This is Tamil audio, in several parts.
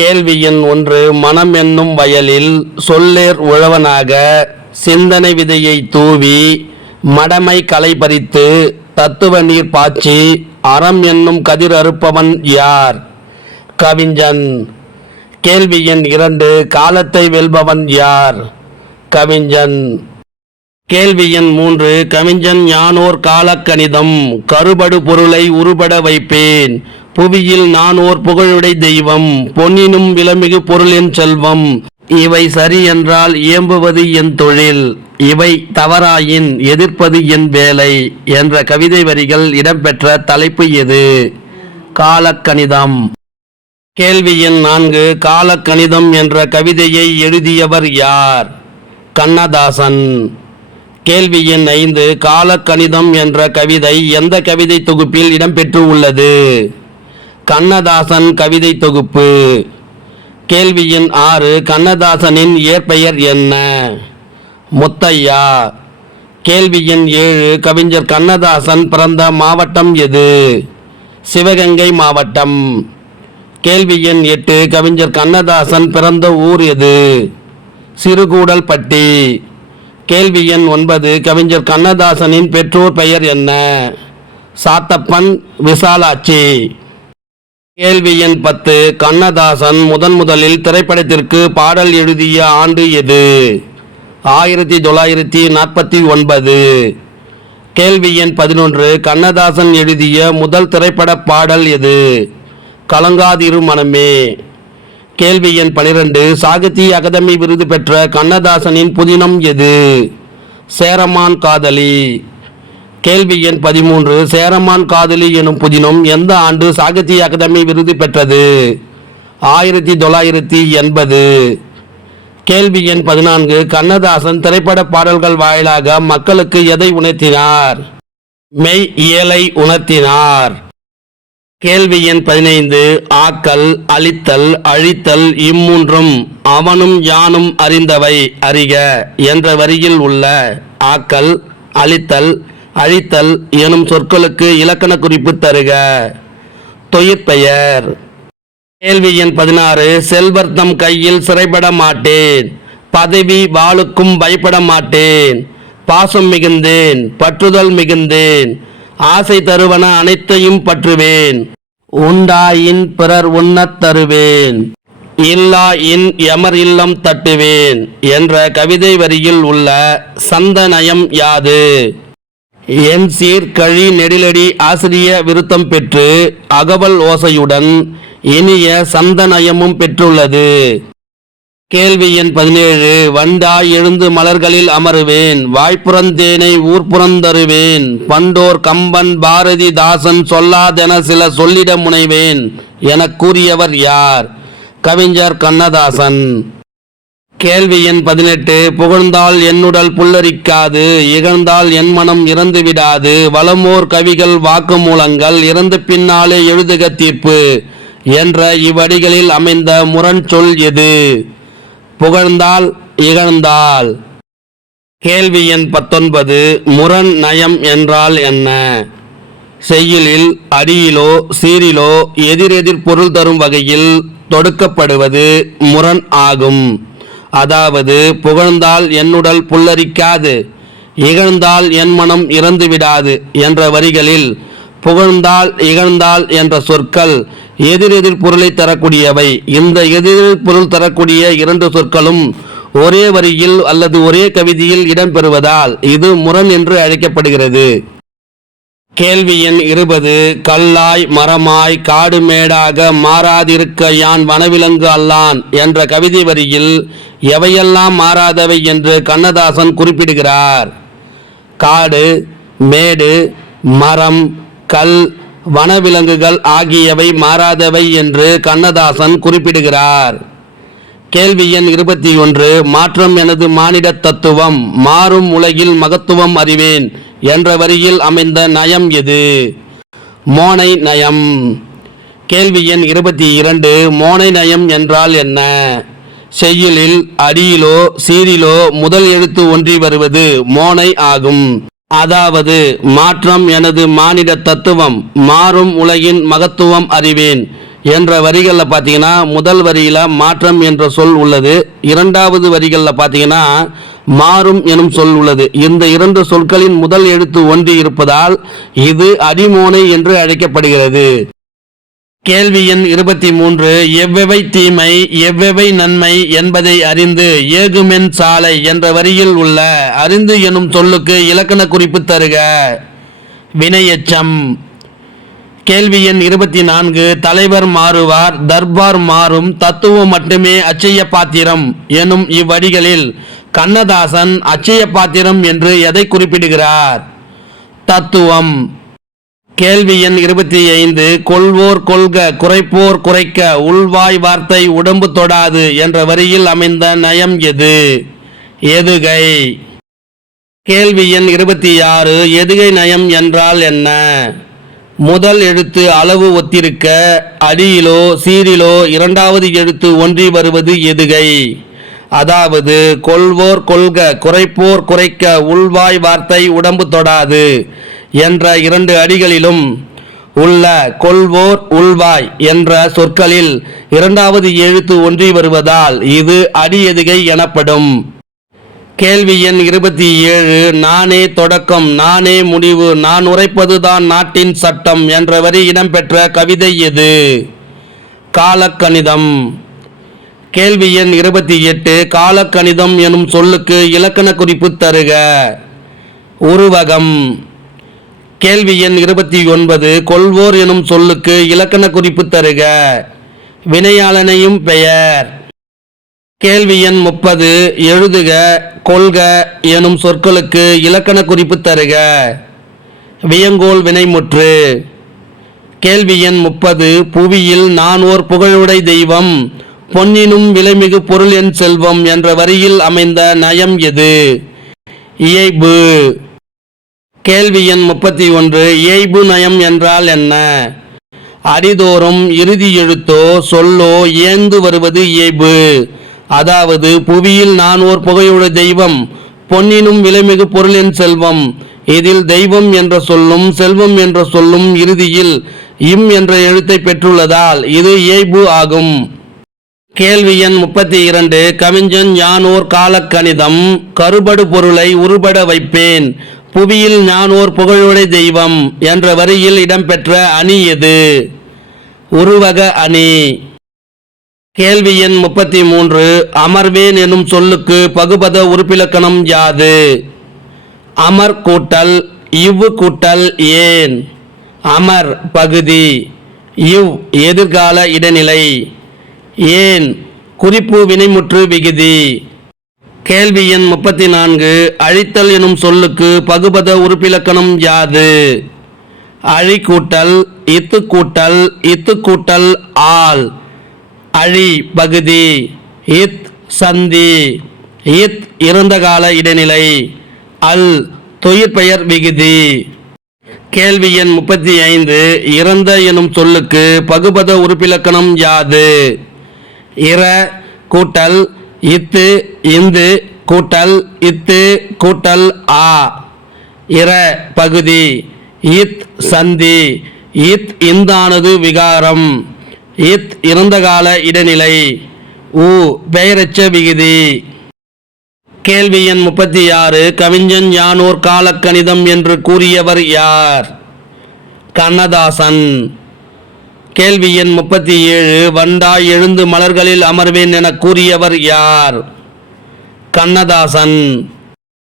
கேள்வி எண் ஒன்று மனம் என்னும் வயலில் சொல்லேர் உழவனாக சிந்தனை விதையை தூவி மடமை களை பறித்து தத்துவ நீர் பாய்ச்சி அறம் என்னும் கதிர் அறுப்பவன் யார்? கவிஞன். கேள்வி எண் இரண்டு காலத்தை வெல்பவன் யார்? கவிஞன். கேள்வி எண் மூன்று கவிஞன் ஞானோர் காலக்கணிதம் கருபடு பொருளை உருபட வைப்பேன். புவியில் நான் ஓர் புகழுடை தெய்வம் பொன்னினும் விலமிகு பொருளின் செல்வம். இவை சரி என்றால் இயம்புவது என் தொழில் இவை தவறாயின் எதிர்ப்பது என் வேலை என்ற கவிதை வரிகள் இடம்பெற்ற தலைப்பு எது? காலக்கணிதம். கேள்வி எண் நான்கு காலக்கணிதம் என்ற கவிதையை எழுதியவர் யார்? கண்ணதாசன். கேள்வி எண் ஐந்து காலக்கணிதம் என்ற கவிதை எந்த கவிதை தொகுப்பில் இடம்பெற்று உள்ளது? கண்ணதாசன் கவிதை தொகுப்பு. கேள்வி எண் ஆறு கண்ணதாசனின் இயற்பெயர் என்ன? முத்தையா. கேள்வி எண் ஏழு கவிஞர் கண்ணதாசன் பிறந்த மாவட்டம் எது? சிவகங்கை மாவட்டம். கேள்வி எண் எட்டு கவிஞர் கண்ணதாசன் பிறந்த ஊர் எது? சிறுகூடல்பட்டி. கேள்வி எண் ஒன்பது கவிஞர் கண்ணதாசனின் பெற்றோர் பெயர் என்ன? சாத்தப்பன் விசாலாட்சி. கேள்வி எண் பத்து கண்ணதாசன் முதன் முதலில் திரைப்படத்திற்கு பாடல் எழுதிய ஆண்டு எது? ஆயிரத்தி தொள்ளாயிரத்தி நாற்பத்தி ஒன்பது. கேள்வி எண் பதினொன்று கண்ணதாசன் எழுதிய முதல் திரைப்பட பாடல் எது? கலங்காதிரு மனமே. கேள்வி எண் பனிரெண்டு சாகித்ய அகாதமி விருது பெற்ற கண்ணதாசனின் புதினம் எது? சேரமான் காதலி. கேள்வி எண் பதிமூன்று சேரமான் காதலி எனும் புதினம் எந்த ஆண்டு சாகித்ய அகாதமி விருது பெற்றது? ஆயிரத்தி தொள்ளாயிரத்தி எண்பது. கேள்வி எண் பதினான்கு கண்ணதாசன் திரைப்பட பாடல்கள் வாயிலாக மக்களுக்கு எதை உணர்த்தினார்? மெய் இயலை உணர்த்தினார். கேள்வி எண் பதினைந்து. ஆக்கல் அழித்தல் அழித்தல் இம்மூன்றும் அவனும் யானும் அறிந்தவை அறிக என்ற வரியில் உள்ள ஆக்கல் அழித்தல் அழித்தல் எனும் சொற்களுக்கு இலக்கண குறிப்பு தருக. தொழிற்பெயர் கேள்வி எண் பதினாறு. செல்வர் தம் கையில் சிறைப்பட மாட்டேன். பதவி வாளுக்கும் பயப்பட மாட்டேன். பாசம் மிகுந்தேன். பற்றுதல் மிகுந்தேன். ஆசை தருவன அனைத்தையும் பற்றுவேன். உண்டாயின் பிறர் உண்ணத் தருவேன். இல்லா இன் எமர் இல்லம் தட்டுவேன் என்ற கவிதை வரியில் உள்ள சந்தநயம் யாது? என் சீர் கழி நெடிலடி ஆசிரிய விருத்தம் பெற்று அகவல் ஓசையுடன் இனிய சந்தநயமும் பெற்றுள்ளது. கேள்வி எண் பதினேழு வந்தாய் எழுந்து மலர்களில் அமருவேன் வாய்ப்புறந்தேனை ஊர்ப்புறந்தருவேன் பண்டோர் கம்பன் பாரதி தாசன் சொல்லாதென சில சொல்லிட முனைவேன் எனக் கூறியவர் யார்? கவிஞர் கண்ணதாசன். கேள்வி எண் பதினெட்டு புகழ்ந்தால் என்னுடல் புல்லரிக்காது இகழ்ந்தால் என் மனம் இறந்து விடாது வளமோர் கவிகள் வாக்குமூலங்கள் இறந்து பின்னாலே எழுதுக தீர்ப்பு என்ற இவ்வடிகளில் அமைந்த முரண் சொல் எது? புகழ்ந்தால் இகழ்ந்தால். கேள்வி எண் பத்தொன்பது முரண் நயம் என்றால் என்ன? செய்யலில் அடியிலோ சீரிலோ எதிரெதிர் பொருள் தரும் வகையில் தொடுக்கப்படுவது முரண் ஆகும். அதாவது புகழ்ந்தால் என்னுடல் புல்லரிக்காது இகழ்ந்தால் என் மனம் இறந்து விடாது என்ற வரிகளில் புகழ்ந்தால் இகழ்ந்தால் என்ற சொற்கள் எதிரெதிர் பொருளை தரக்கூடியவை. இந்த எதிரெதிர் பொருள் தரக்கூடிய இரண்டு சொற்களும் ஒரே வரியில் அல்லது ஒரே கவிதையில் இடம்பெறுவதால் இது முரண் என்று அழைக்கப்படுகிறது. கேள்வி எண் இருபது கல்லாய் மரமாய் காடு மேடாக மாறாதிருக்க யான் வனவிலங்கு அல்லான் என்ற கவிதை வரியில் எவையெல்லாம் மாறாதவை என்று கண்ணதாசன் குறிப்பிடுகிறார். காடு மேடு மரம் கல் வனவிலங்குகள் ஆகியவை மாறாதவை என்று கண்ணதாசன் குறிப்பிடுகிறார். கேள்வி எண் இருபத்தி ஒன்று மாற்றம் எனது மானிட தத்துவம் மாறும் உலகில் மகத்துவம் அறிவேன் என்ற வரியில் அமைந்த நயம் எது? மோனை நயம். கேள்வி எண் இருபத்தி இரண்டு மோனை நயம் என்றால் என்ன? செய்யுளில் அடியிலோ சீரிலோ முதல் எழுத்து ஒன்றி வருவது மோனை ஆகும். அதாவது மாற்றம் எனது மானிட தத்துவம் மாறும் உலகின் மகத்துவம் அறிவேன் என்ற வரிகளில் பார்த்தீங்கன்னா முதல் வரியில் மாற்றம் என்ற சொல் உள்ளது. இரண்டாவது வரிகளில் பார்த்தீங்கன்னா மாறும் எனும் சொல் உள்ளது. இந்த இரண்டு சொற்களின் முதல் எழுத்து ஒன்றி இருப்பதால் இது அடிமோனை என்று அழைக்கப்படுகிறது. கேள்வி எண் இருபத்தி மூன்று எவ்வெவை தீமை எவ்வெவை நன்மை என்பதை அறிந்து ஏகுமென் சாலை என்ற வரியில் உள்ள அறிந்து எனும் சொல்லுக்கு இலக்கண குறிப்பு தருக. வினையெச்சம். கேள்வி எண் இருபத்தி நான்கு தலைவர் மாறுவார் தர்பார் மாறும் தத்துவம் மட்டுமே அச்சய பாத்திரம் எனும் இவ்வடிகளில் கண்ணதாசன் அச்சய பாத்திரம் என்று எதை குறிப்பிடுகிறார்? தத்துவம். கேள்வி எண் இருபத்தி ஐந்து கொள்வோர் கொள்க குறைப்போர் குறைக்க உள்வாய் வார்த்தை உடம்பு தொடாது என்ற வரியில் அமைந்த நயம் எது? எதுகை. கேள்வி எண் இருபத்தி ஆறு எதுகை நயம் என்றால் என்ன? முதல் எழுத்து அளவு ஒத்திருக்க அடியிலோ சீரிலோ இரண்டாவது எழுத்து ஒன்றி வருவது எதுகை? அதாவது கொள்வோர் கொள்க குறைப்போர் குறைக்க உள்வாய் வார்த்தை உடம்பு தொடாது என்ற இரண்டு அடிகளிலும் உள்ள கொள்வோர் உள்வாய் என்ற சொற்களில் இரண்டாவது எழுத்து ஒன்றி வருவதால் இது அடி எதுகை எனப்படும். கேள்வி எண் இருபத்தி ஏழு நானே தொடக்கம் நானே முடிவு நான் உரைப்பதுதான் நாட்டின் சட்டம் என்ற வரி இடம்பெற்ற கவிதை எது? காலக்கணிதம். கேள்வி எண் இருபத்தி எட்டு காலக்கணிதம் எனும் சொல்லுக்கு இலக்கண குறிப்பு தருக. உருவகம். கேள்வி எண் இருபத்தி ஒன்பது கொள்வோர் எனும் சொல்லுக்கு இலக்கண குறிப்பு தருக. வினையாளனையும் பெயர். கேள்வி எண் முப்பது எழுதுக கொள்க எனும் சொற்களுக்கு இலக்கண குறிப்பு தருக. வியங்கோல் வினைமுற்று. கேள்வி எண் முப்பது புவியில் நான் ஓர் புகழுடை தெய்வம் பொன்னினும் விலைமிகு பொருள் என் செல்வம் என்ற வரியில் அமைந்த நயம் எது? இயைபு. கேள்வி எண் முப்பத்தி ஒன்று இயைபு நயம் என்றால் என்ன? அடிதோறும் இறுதி எழுத்தோ சொல்லோ ஏந்து வருவது இயைபு அதாவது புவியில் நான் ஓர் புகையுள்ள தெய்வம் பொன்னினும் விலைமிகு பொருளின் செல்வம். இதில் தெய்வம் என்ற சொல்லும் செல்வம் என்ற சொல்லும் இறுதியில் இம் என்ற எழுத்தை பெற்றுள்ளதால் இது இயைபு ஆகும். கேள்வி எண் முப்பத்தி இரண்டு கவிஞன் யானோர் காலக்கணிதம் கருபடு பொருளை உருபட வைப்பேன் புவியில் ஞானோர் புகழுடை தெய்வம் என்ற வரியில் இடம்பெற்ற அணி எது? உருவக அணி. கேள்வி எண் முப்பத்தி மூன்று அமர்வேன் எனும் சொல்லுக்கு பகுபத உறுப்பிலக்கணம் யாது? அமர் கூட்டல் இவ்வு கூட்டல் ஏன்? அமர் பகுதி. இவ் எதிர்கால இடைநிலை. ஏன்? குறிப்பு வினைமுற்று விகுதி. கேள்வி எண் முப்பத்தி நான்கு அழித்தல் எனும் சொல்லுக்கு பகுபத உறுப்பிலக்கணம் யாது? அழி கூட்டல் இத்து கூட்டல் இத்து கூட்டல் ஆல். அழி பகுதி. இத் சந்தி. இத் இறந்த கால இடைநிலை. அல் தொழிற்பெயர் விகுதி. கேள்வி எண் முப்பத்தி ஐந்து இறந்த எனும் சொல்லுக்கு பகுபத உறுப்பிலக்கணம் யாது? இற கூட்டல் இத்து இந்து கூட்டல் இத்து கூட்டல் ஆ. இர பகுதி. இத் சந்தி. இத் இந்தானது விகாரம். இத் இறந்த கால இடைநிலை. உ பெயரச்ச விகுதி. கேள்வி எண் முப்பத்தி ஆறு கவிஞன் யானூர் காலக்கணிதம் என்று கூறியவர் யார்? கண்ணதாசன். கேள்வி எண் முப்பத்தி ஏழு வண்டாய் எழுந்து மலர்களில் அமர்வேன் என கூறியவர் யார்? கண்ணதாசன்.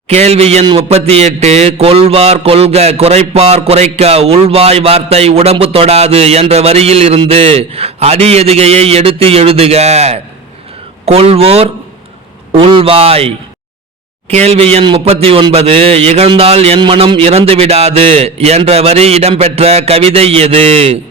கேள்வி எண் முப்பத்தி எட்டு கொள்வார் கொள்க குறைப்பார் குறைக்க உள்வாய் வார்த்தை உடம்பு தொடாது என்ற வரியில் இருந்து அடி எதுகையை எடுத்து எழுதுக. கொள்வோர் உள்வாய் கேள்வி எண் முப்பத்தி ஒன்பது இகழ்ந்தால் என் மனம் இறந்து விடாது என்ற வரி இடம்பெற்ற கவிதை எது?